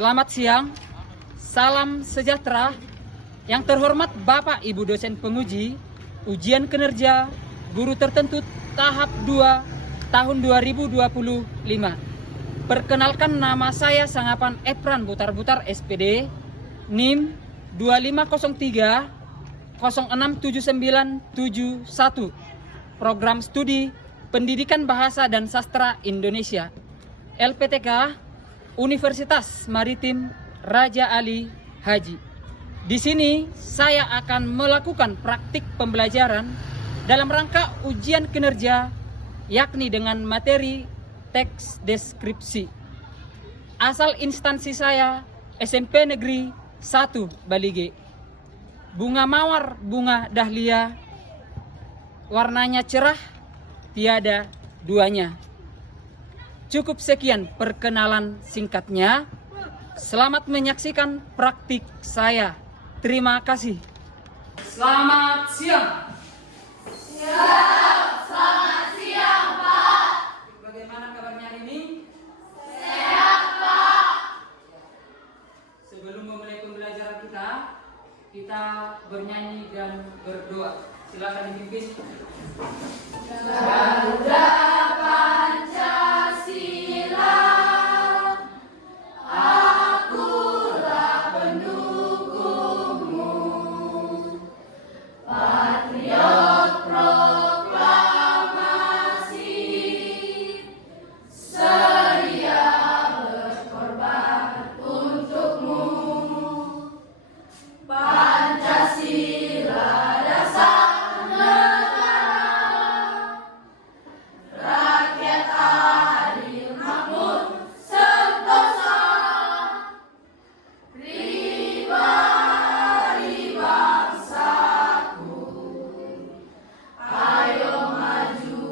Selamat siang, salam sejahtera. Yang terhormat Bapak Ibu dosen penguji ujian kinerja guru tertentu tahap 2 tahun 2025. Perkenalkan, nama saya Sangapan Epran Butar-Butar SPD, NIM 2503 067971, Program Studi Pendidikan Bahasa dan Sastra Indonesia, LPTK Universitas Maritim Raja Ali Haji. Di sini saya akan melakukan praktik pembelajaran dalam rangka ujian kinerja, yakni dengan materi teks deskripsi. Asal instansi saya SMP Negeri 1 Balige. Bunga mawar, bunga dahlia, warnanya cerah, tiada duanya. Cukup sekian perkenalan singkatnya. Selamat menyaksikan praktik saya. Terima kasih. Selamat siang. Selamat siang, Pak. Bagaimana kabarnya hari ini? Sehat, Pak. Sebelum memulai pembelajaran kita bernyanyi dan berdoa. Silakan dipimpin. Garuda Pancasila, akulah pendukungmu. Patriot proklamasi, sedia berkorban untukmu. Pancasila dasar negara, rakyat adil makmur sentosa, pribadi bangsaku. Ayo maju,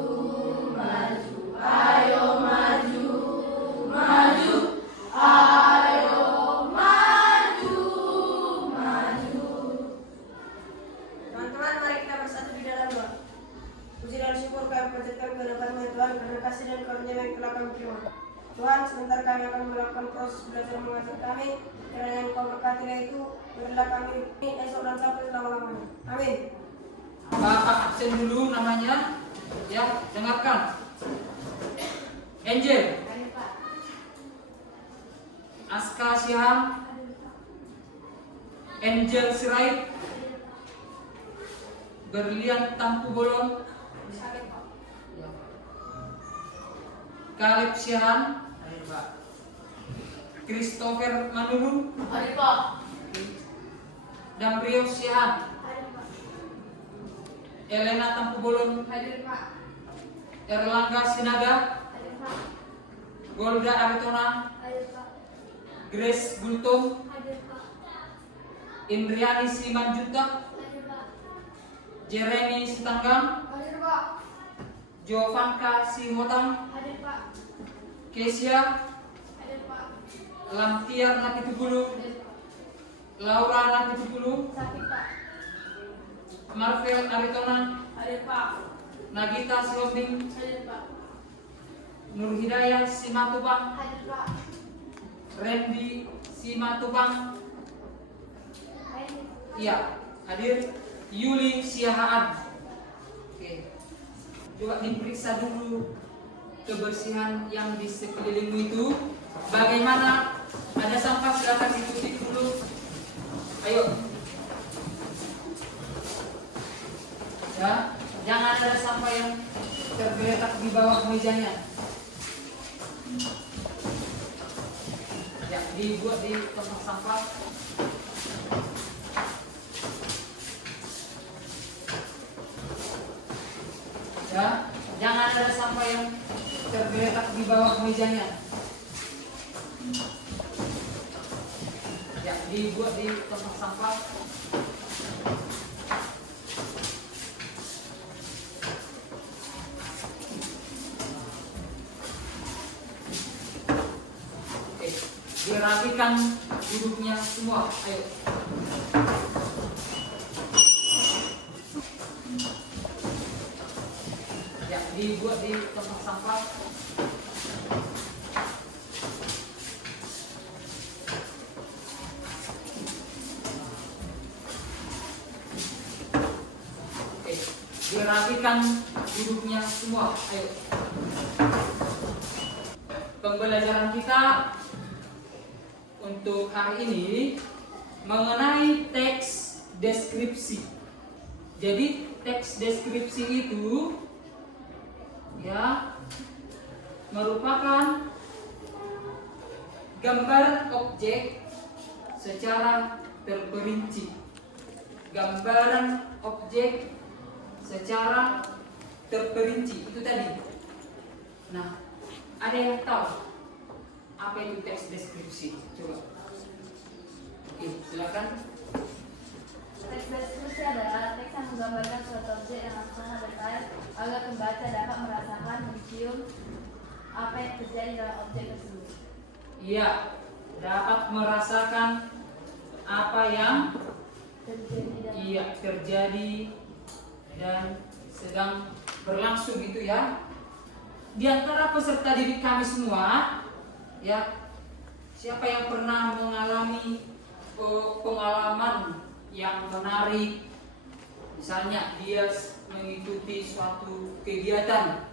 maju, ayo maju, maju, ayo maju, maju. Teman-teman, mari kita bersatu di dalam doa. Puji dan syukur kami panjatkan kehadiran Tuhan karena kasih dan karunia yang telah kami terima. Tuhan, sebentar kami akan melakukan proses belajar mengajar kami. Kiranya yang Kau berkati itu berilah kami esok dan sampai selama-lamanya. Amin. Bapak absen dulu namanya. Ya, dengarkan. Angel, Aska Syiham, Angel Sirait, Berlian Tampu Bolon, Kalib Syiham, Christopher Manulu, Hadir, Pak. Damrio Syiham, Elena Tampu Bolon, Hadir, Pak. Erlangga Sinaga, Hadir, Pak. Golda Aritona, Hadir, Pak. Grace Gultom, Hadir, Pak. Indriani Simanjuntak, Hadir, Pak. Jeremy Sitanggang, Hadir, Pak. Jovanka Sihotang, Hadir, Pak. Kesia, Hadir, Pak. Lamtiar Napitubulu, Hadir, Pak. Laura Napitubulu, Sakit, Pak. Marvel Aritona, Hadir, Pak. Nagita Sihombing, Hadir, Pak. Nur Hidayah Simatupang, Hadir, Pak. Randy Simatupang, Hadir. iya, hadir. Yuli Siahaan. Oke. Coba diperiksa dulu kebersihan yang di sekelilingmu itu. Bagaimana? Ada sampah, silakan ditutup dulu. Ayo. Ya, jangan ada sampah yang tergeletak di bawah mejanya. Ya, dibuat di tempat sampah. Ya, jangan ada sampah yang tergeletak di bawah mejanya. Ya, dibuat di tempat sampah. Oke, dirapikan duduknya semua. Ayo. dibuat di tempat sampah. Dirapikan duduknya semua. Ayo. Pembelajaran kita untuk hari ini mengenai teks deskripsi. Jadi teks deskripsi itu ya merupakan gambaran objek secara terperinci. Gambaran objek secara terperinci itu tadi. Nah, ada yang tahu apa itu teks deskripsi? Coba. Oke, silakan. Teks deskripsi adalah teks yang menggambarkan suatu objek yang langsung detail agar pembaca dapat merasakan, mencium apa yang terjadi dalam objek tersebut. Iya, dapat merasakan apa yang terjadi dan sedang berlangsung gitu ya. Di antara peserta didik kami semua, ya, siapa yang pernah mengalami pengalaman yang menarik, misalnya dia mengikuti suatu kegiatan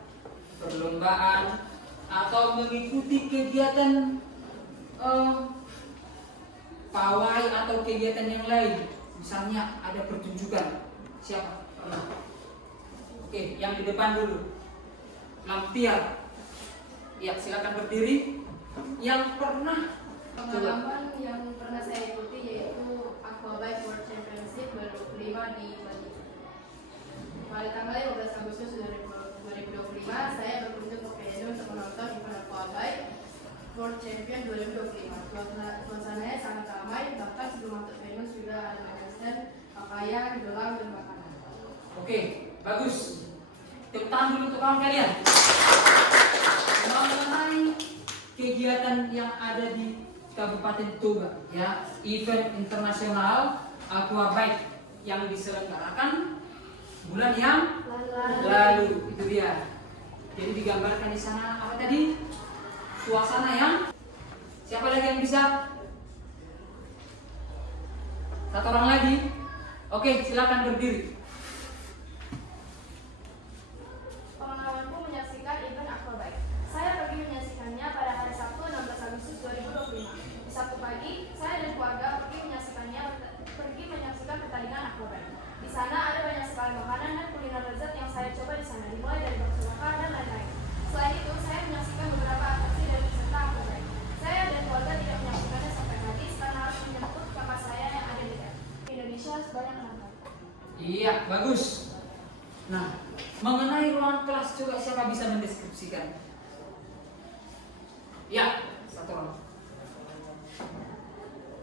perlombaan atau mengikuti kegiatan pawai atau kegiatan yang lain, misalnya ada pertunjukan. Siapa pernah? Oke, yang di depan dulu. Lampiar. Ya, silakan berdiri. Yang pernah Pengalaman yang pernah saya ikuti yaitu Aquabike World Championship 2025 di Bali. Pada tanggal 15 Agustus 2025, saya berkunjung ke Venue untuk menonton event Aquabike World Champion 2025. Suasananya sangat ramai, bahkan sebelum masuk venue sudah ada banyak stand pakaian, gelang, dan makanan. Oke, bagus. Tepuk tangan dulu untuk kawan kalian. Mengenai kegiatan yang ada di Kabupaten Toba, ya, event internasional Aquabike yang diselenggarakan bulan yang lalu, itu dia. Jadi digambarkan di sana apa tadi? Suasana yang, siapa lagi yang bisa? Satu orang lagi. Oke, silakan berdiri. Pengalamanku menyaksikan event Aquabike. Saya pergi menyaksikannya pada hari Sabtu 16 Agustus 2025. Di Sabtu pagi, saya dan keluarga pergi menyaksikan pertandingan Aquabike. Di sana ada banyak sekali makanan dan kuliner lezat yang saya coba di sana, dimulai dari bakso bakar dan lain-lain. Selain itu, saya menyaksikan beberapa atraksi dari peserta Aquabike. Saya dan keluarga tidak menyaksikannya sampai habis karena harus menjemput kakak saya yang ada di Indonesia sebanyak 6 kali. Iya, bagus. Nah, mengenai ruangan kelas, coba siapa bisa mendeskripsikan? Ya, satu orang.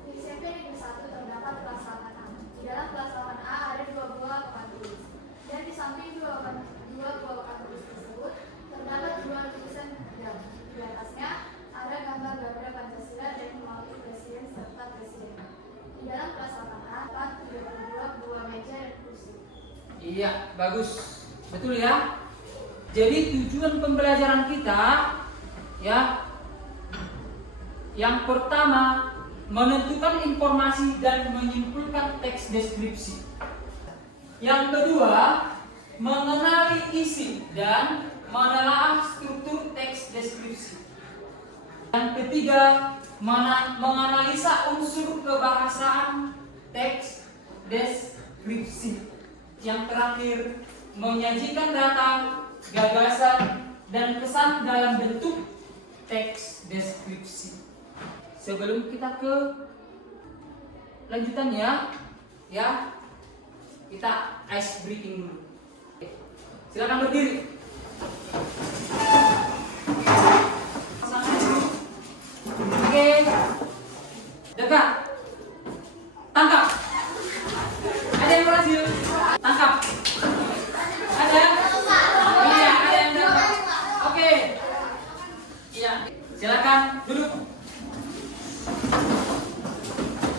Di SMP Negeri 1 terdapat kelas 8A. Di dalam kelas 8A ada 2 buah papan tulis. Dan di samping dua buah papan tulis tersebut terdapat 2 tulisan dan di atasnya ada gambar Garuda Pancasila dan mewakili presiden serta presiden. Di dalam kelas 8A terdapat 32 buah meja dan kursi. Iya, bagus. Betul ya? Jadi tujuan pembelajaran kita, ya, yang pertama menentukan informasi dan menyimpulkan teks deskripsi. Yang kedua, mengenali isi dan menelaah struktur teks deskripsi. Yang ketiga, menganalisa unsur kebahasaan teks deskripsi. Yang terakhir, menyajikan data, gagasan, dan kesan dalam bentuk teks deskripsi. Sebelum kita ke lanjutannya, ya, kita ice breaking dulu. Silakan berdiri. Oke, dekat, tangkap. Ada yang berhasil? Tangkap. Ada? Iya, ada yang dapat. Oke. Iya, silakan duduk.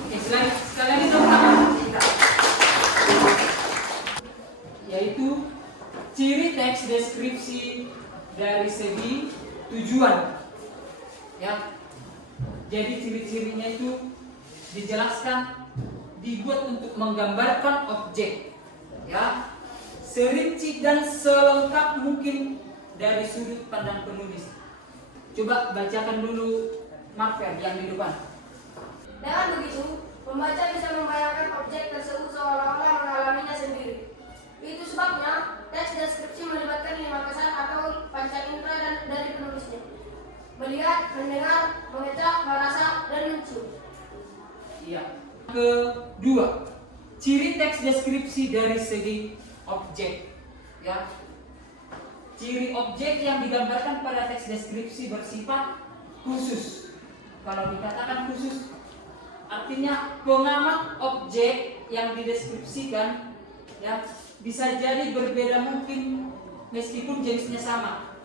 Oke, sekali lagi dong tangan kita. Yaitu ciri teks deskripsi dari segi tujuan. Ya. Jadi ciri-cirinya itu dijelaskan, dibuat untuk menggambarkan objek, ya, serinci dan selengkap mungkin dari sudut pandang penulis. Coba bacakan dulu Marvel yang di depan. Dengan begitu, pembaca bisa membayangkan objek tersebut seolah-olah mengalaminya sendiri. Itu sebabnya teks deskripsi melibatkan 5 kesan atau panca indera dan dari penulisnya: melihat, mendengar, mengecap, merasa, dan mencium. Iya. Kedua, ciri teks deskripsi dari segi objek. Ya. Ciri objek yang digambarkan pada teks deskripsi bersifat khusus. Kalau dikatakan khusus, artinya pengamat objek yang dideskripsikan ya bisa jadi berbeda mungkin meskipun jenisnya sama.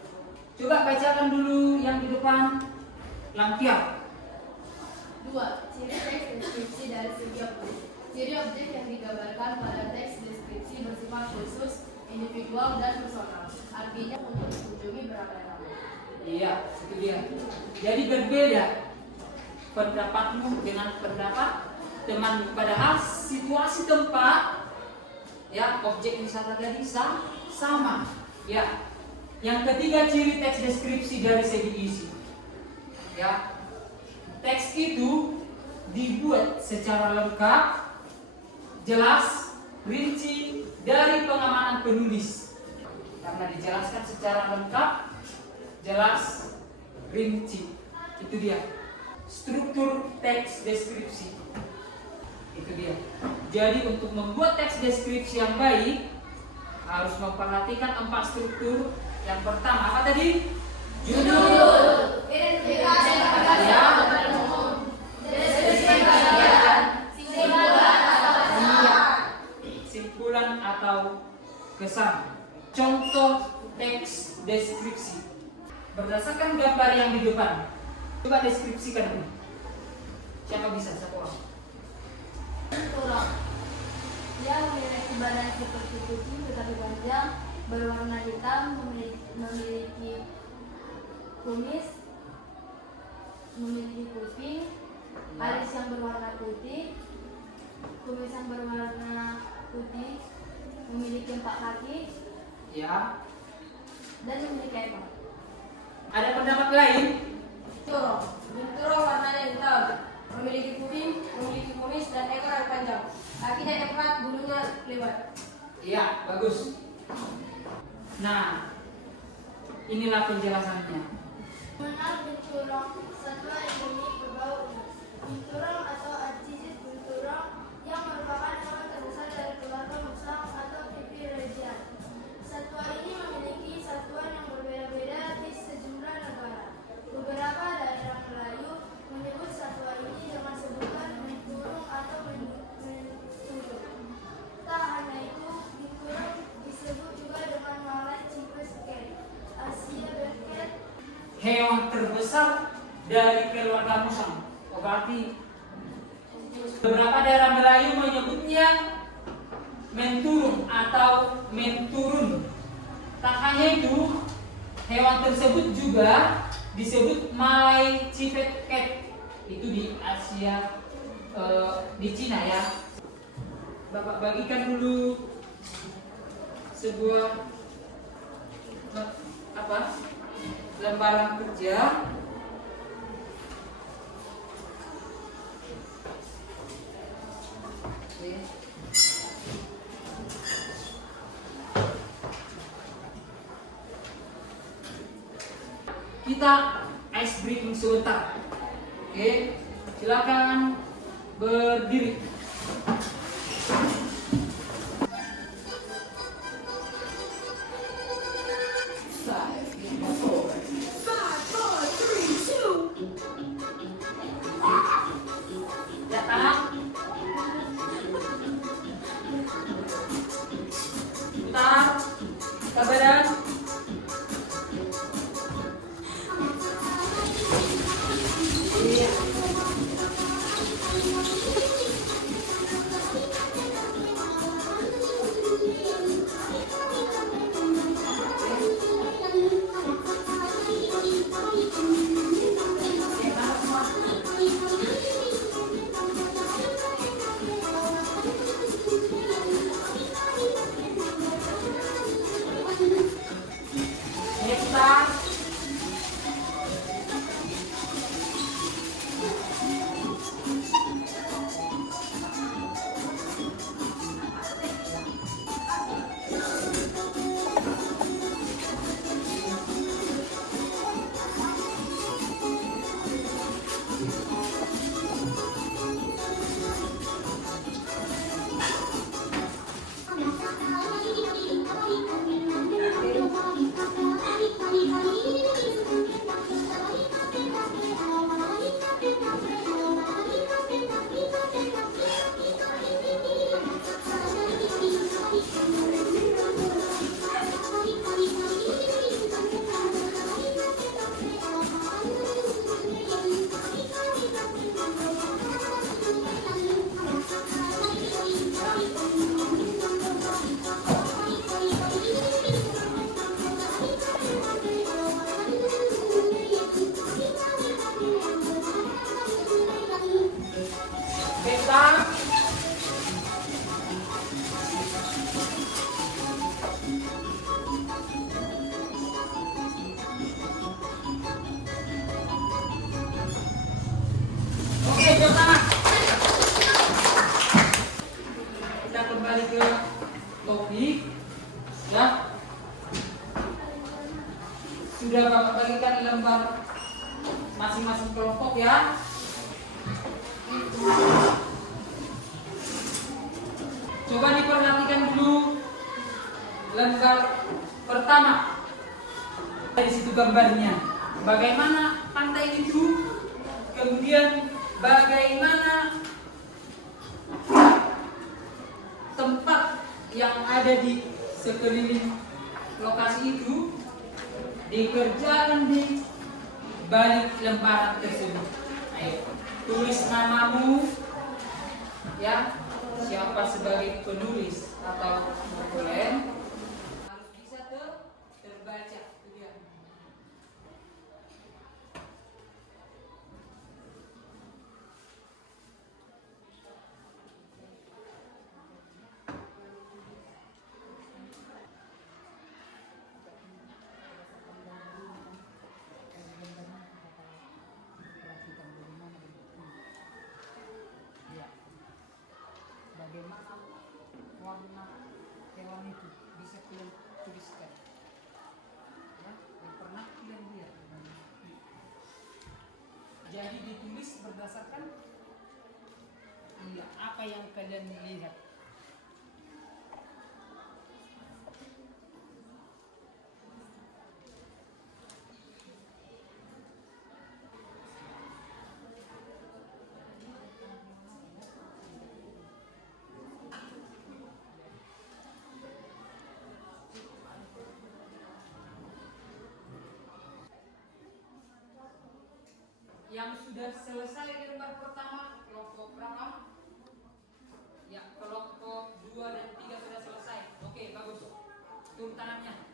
Coba bacakan dulu yang di depan, Lampiang. 2. Ciri teks deskripsi dari segi objek. Ciri objek yang digambarkan pada teks deskripsi bersifat khusus, individual, dan personal. Artinya untuk dikunjungi beramai-ramai. Iya, itu dia. Jadi berbeda pendapatmu dengan pendapat teman, padahal situasi tempat ya objek wisata tadi sama. Ya. Yang ketiga, ciri teks deskripsi dari segi isi. Ya. Teks itu dibuat secara lengkap, jelas, rinci dari pengamanan penulis. Karena dijelaskan secara lengkap, jelas, rinci. Itu dia. Struktur teks deskripsi. Itu dia. Jadi untuk membuat teks deskripsi yang baik harus memperhatikan 4 struktur. Yang pertama apa tadi? Judul, Identifikasi ya, simpulan atau kesan. Contoh teks deskripsi berdasarkan gambar yang di depan. Coba deskripsikan dulu. Siapa bisa? Siapa orang? Turang. Dia memiliki badan seperti kucing tetapi panjang, berwarna hitam, memiliki kumis, memiliki kuping, alis yang berwarna putih, kumis yang berwarna putih, memiliki 4 kaki, Ya. dan memiliki ekor. Ada pendapat lain? Binturong. Binturong warnanya hitam, memiliki kuping, memiliki kumis, dan ekor yang panjang. Kakinya 4, bulunya lebar. Iya, bagus. Nah, inilah penjelasannya. Mengenal binturong, satwa endemik berbau ungu. Binturong atau Acissus binturong yang merupakan hewan terbesar dari keluarga musang atau Pipirhenia. Satwa ini memiliki satuan yang berbeda-beda di sejumlah negara. Beberapa daerah Melayu menyebut satwa ini dengan sebutan binturong atau menturung. Tak hanya itu, binturong disebut juga dengan Malay Cypress cat, Asia bearcat. Hewan terbesar dari keluarga musang. Oh, berarti beberapa daerah Melayu menyebutnya menturung atau menturun. Tak hanya itu, hewan tersebut juga disebut Malay Cypress cat. Itu di Asia, di Cina ya. Bapak bagikan dulu sebuah lembaran kerja. Oke. Kita ice breaking sebentar. Oke, silakan berdiri. Ya, tangan. Putar ke badan. Iya. ya. Coba diperhatikan dulu lembar pertama. Dari situ gambarnya. Bagaimana pantai itu? Kemudian bagaimana tempat yang ada di sekeliling lokasi itu dikerjakan di balik lembaran tersebut. Ayo, tulis namamu, ya, siapa sebagai penulis atau noveler, harus bisa terbaca. Itu dia. Bagaimana warna hewan itu bisa kalian tuliskan, ya, yang pernah kalian lihat. Jadi ditulis berdasarkan apa yang kalian lihat. Yang sudah selesai lembar pertama, kelompok berapa? Ya, kelompok 2 dan 3 sudah selesai. Oke, bagus. Turun tangannya.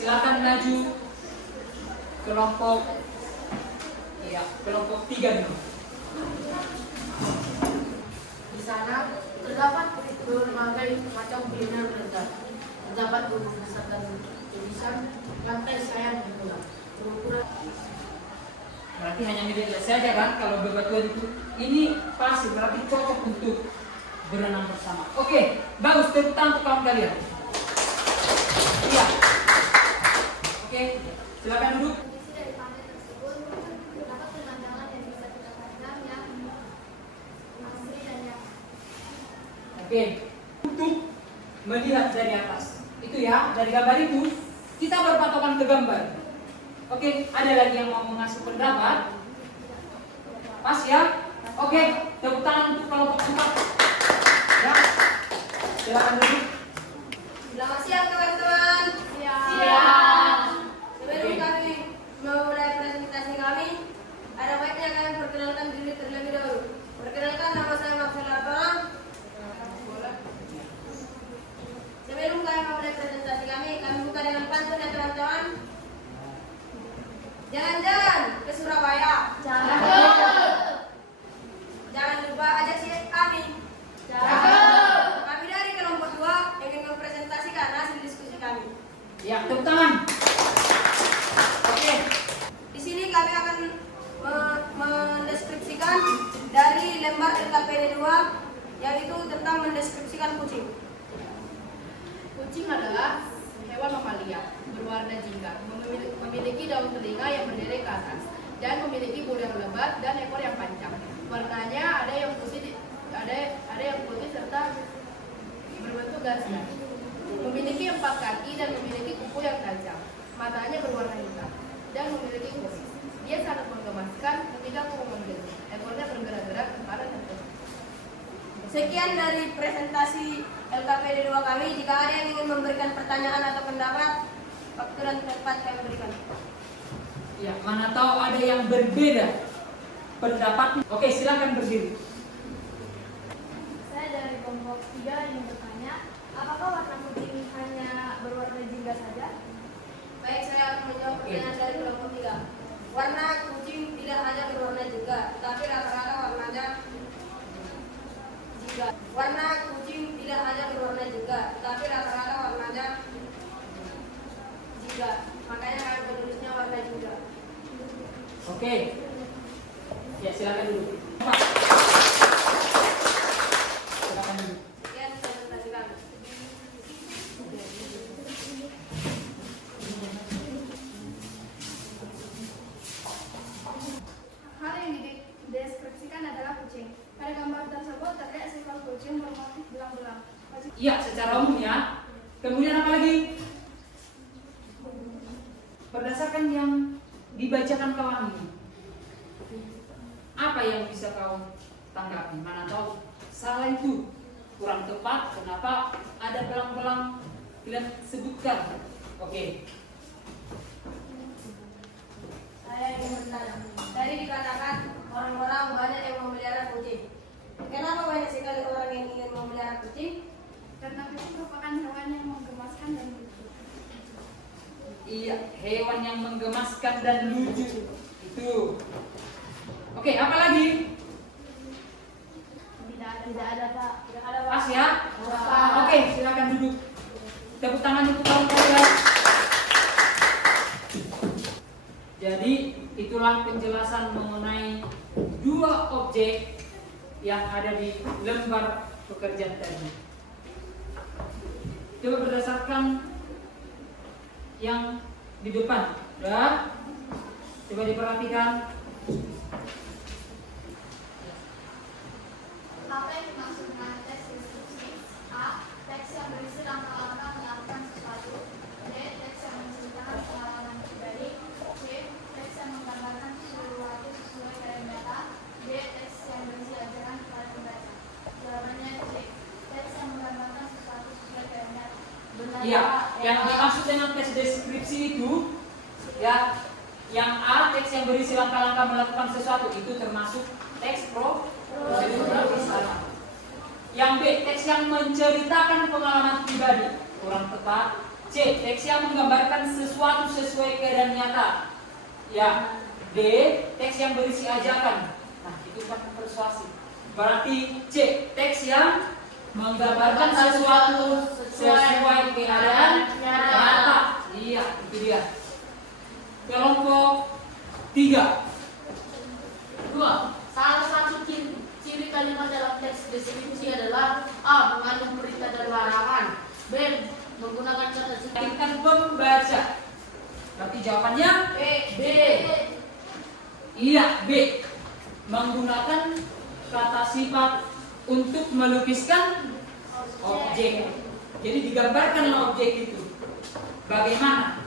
Silakan maju kelompok, ya, kelompok 3 dulu. Di sana terdapat berbagai macam kuliner lezat. Terdapat berdasarkan tulisan lantai sayang berulang. Berukuran. Berarti hanya milik saja kan kalau bebatuan itu. Ini pasti berarti cocok untuk berenang bersama. Oke, bagus, tepuk tangan untuk kawan kalian. Iya. Oke, silakan duduk. Kondisi dari pantai tersebut terdapat pemandangan yang bisa kita pandang yang asri dan yang Oke, untuk melihat dari atas. Itu ya. ya, dari gambar itu kita berpatokan ke gambar. Oke, ada lagi yang mau mengasih pendapat? Pas ya? Oke, tepuk tangan untuk kelompok 4. Ya, silakan duduk. Selamat siang teman-teman. Siap. Sebelum kami memulai presentasi kami, ada baiknya kami perkenalkan diri terlebih dahulu. Perkenalkan, nama saya Marcel Artola. Sebelum kami memulai presentasi kami buka dengan pantun ya teman-teman. Jangan-jangan ke Surabaya. Jangan lupa ajak si Ami. Kami dari kelompok 2 ingin mempresentasikan hasil diskusi kami. Ya, tepuk tangan. Oke. Di sini kami akan mendeskripsikan dari lembar LKPD 2 yaitu tentang mendeskripsikan kucing. Kucing adalah hewan mamalia berwarna jingga, memiliki daun telinga yang berderet ke atas, dan memiliki bulu yang lebat dan ekor yang panjang. Warnanya ada yang putih, ada yang putih serta berbentuk garis. Memiliki 4 kaki dan memiliki kuku yang tajam. Matanya berwarna hitam dan memiliki kumis. Dia sangat menggemaskan ketika aku memanggil. Ekornya bergerak-gerak ke kanan dan ke kiri. Sekian dari presentasi LKPD 2 kami. Jika ada yang ingin memberikan pertanyaan atau pendapat, waktu dan tempat kami berikan. Ya, mana tahu ada yang berbeda pendapat. Oke, silakan berdiri. Saya dari kelompok 3 ingin bertanya, apakah warna kucing hanya berwarna jingga saja? Baik, saya akan menjawab pertanyaan dari kelompok 3. Warna kucing tidak hanya berwarna juga, tapi rata-rata warnanya jingga. Warna kucing tidak hanya berwarna juga, tapi rata-rata warnanya jingga. Makanya kami menulisnya warna jingga. Oke. Ya, silakan dulu. Silakan dulu. Sekian presentasi kami. Hal yang dideskripsikan adalah kucing. Pada gambar tersebut terlihat seekor kucing bermotif belang-belang. Iya, secara umum ya. Kemudian apa lagi? Berdasarkan yang dibacakan kawan ini, apa yang bisa kau tanggapi? Mana tahu salah itu kurang tepat. Kenapa ada belang-belang kalian sebutkan? Oke. Saya ingin bertanya. Tadi dikatakan orang-orang banyak yang memelihara kucing. Kenapa banyak sekali orang yang ingin memelihara kucing? Karena kucing merupakan hewan yang menggemaskan dan lucu. Iya, hewan yang menggemaskan dan lucu. Itu. Oke, apa lagi? Tidak ada Pak. Tidak ada Pak. Pas ya? Oke, silakan duduk. Tepuk tangan untuk kawan kalian. Jadi, itulah penjelasan mengenai 2 objek yang ada di lembar pekerjaan tadi. Coba berdasarkan yang di depan. Ya. Coba diperhatikan. Apa yang dimaksud dengan teks deskripsi? A. Teks yang berisi langkah-langkah melakukan sesuatu. B. Teks yang menceritakan pengalaman pribadi. C. Teks yang menggambarkan sesuatu sesuai dengan nyata. D. Teks yang berisi ajaran kepada pembaca. Jawabannya C. Teks yang menggambarkan sesuatu sesuai dengan nyata. Benar, Iya, Pak. yang dimaksud dengan teks deskripsi itu ya, yang A, teks yang berisi langkah-langkah melakukan sesuatu itu termasuk teks prosedural misalnya. Yang B, teks yang menceritakan pengalaman pribadi, kurang tepat. C, teks yang menggambarkan sesuatu sesuai keadaan nyata. Ya. D, teks yang berisi ajakan. Nah, itu kan persuasi. Berarti C, teks yang menggambarkan sesuatu sesuai keadaan nyata. Iya, itu dia. Kelompok 3. 2. Salah satu ciri kalimat dalam teks deskripsi adalah A. Mengandung perintah dan larangan. B. Menggunakan kata sifat. Meyakinkan pembaca. Berarti jawabannya B. iya, B. Menggunakan kata sifat untuk melukiskan objek. Jadi digambarkanlah objek itu. bagaimana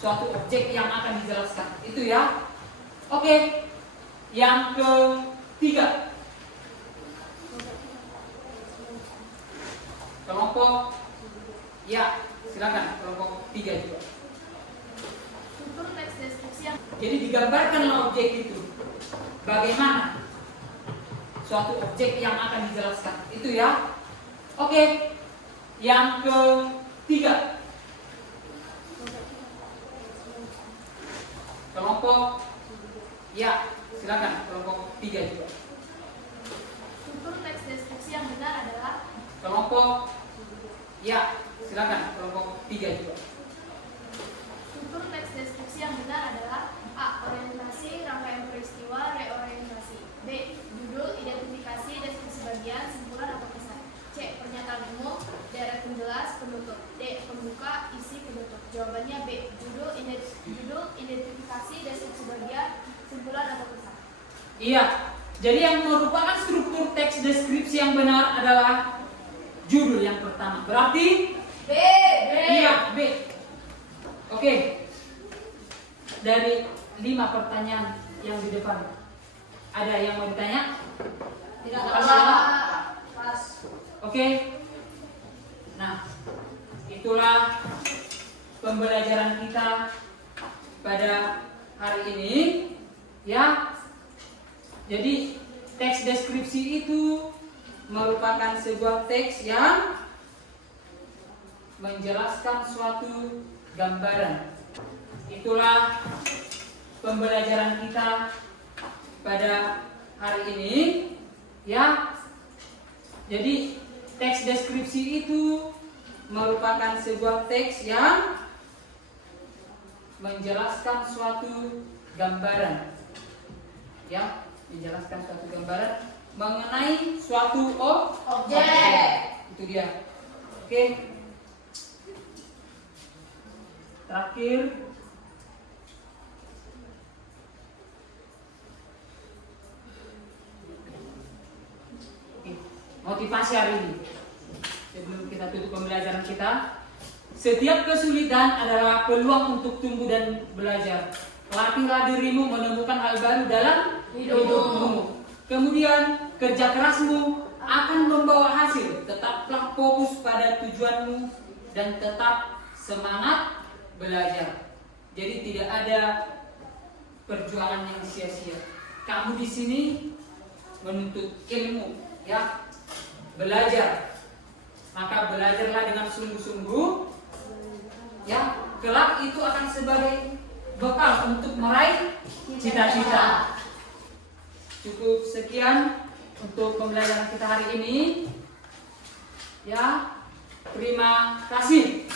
suatu objek yang akan dijelaskan. Itu ya. Oke. Yang ketiga, kelompok ya, silakan kelompok 3 juga. Struktur teks deskripsi yang Jadi digambarkanlah objek itu, bagaimana suatu objek yang akan dijelaskan. Itu ya. Oke. Yang ketiga, kelompok ya, silakan kelompok 3 juga. struktur teks deskripsi yang benar adalah Kelompok ya, silakan kelompok 3 juga. struktur teks deskripsi yang benar adalah A. Orientasi, rangkaian peristiwa, reorientasi. B. Judul, identifikasi, deskripsi bagian, simpulan atau pesan. C. Pernyataan umum, deret penjelas, penutup. D. Pembuka, isi, penutup. Jawabannya B. Judul, identifikasi, deskripsi bagian, simpulan atau pesan. Iya. Jadi yang merupakan struktur teks deskripsi yang benar adalah judul yang pertama. Berarti B. iya, B. Oke. Dari 5 pertanyaan yang di depan, ada yang mau ditanya? Tidak Pas ada. ya? Pas. Oke. Nah, itulah pembelajaran kita pada hari ini, ya. Jadi teks deskripsi itu merupakan sebuah teks yang menjelaskan suatu gambaran. Itulah pembelajaran kita pada hari ini, ya. Jadi teks deskripsi itu merupakan sebuah teks yang menjelaskan suatu gambaran, ya, menjelaskan suatu gambaran mengenai suatu Objek. Itu dia. Oke. Terakhir, motivasi hari ini. Sebelum kita tutup pembelajaran kita, setiap kesulitan adalah peluang untuk tumbuh dan belajar. Latihlah dirimu menemukan hal baru dalam hidupmu. Kemudian kerja kerasmu akan membawa hasil. Tetaplah fokus pada tujuanmu dan tetap semangat belajar. Jadi tidak ada perjuangan yang sia-sia. Kamu di sini menuntut ilmu, ya, belajar. Maka belajarlah dengan sungguh-sungguh, ya. Kelak itu akan sebagai bekal untuk meraih cita-cita. Cukup sekian untuk pembelajaran kita hari ini, ya. Terima kasih.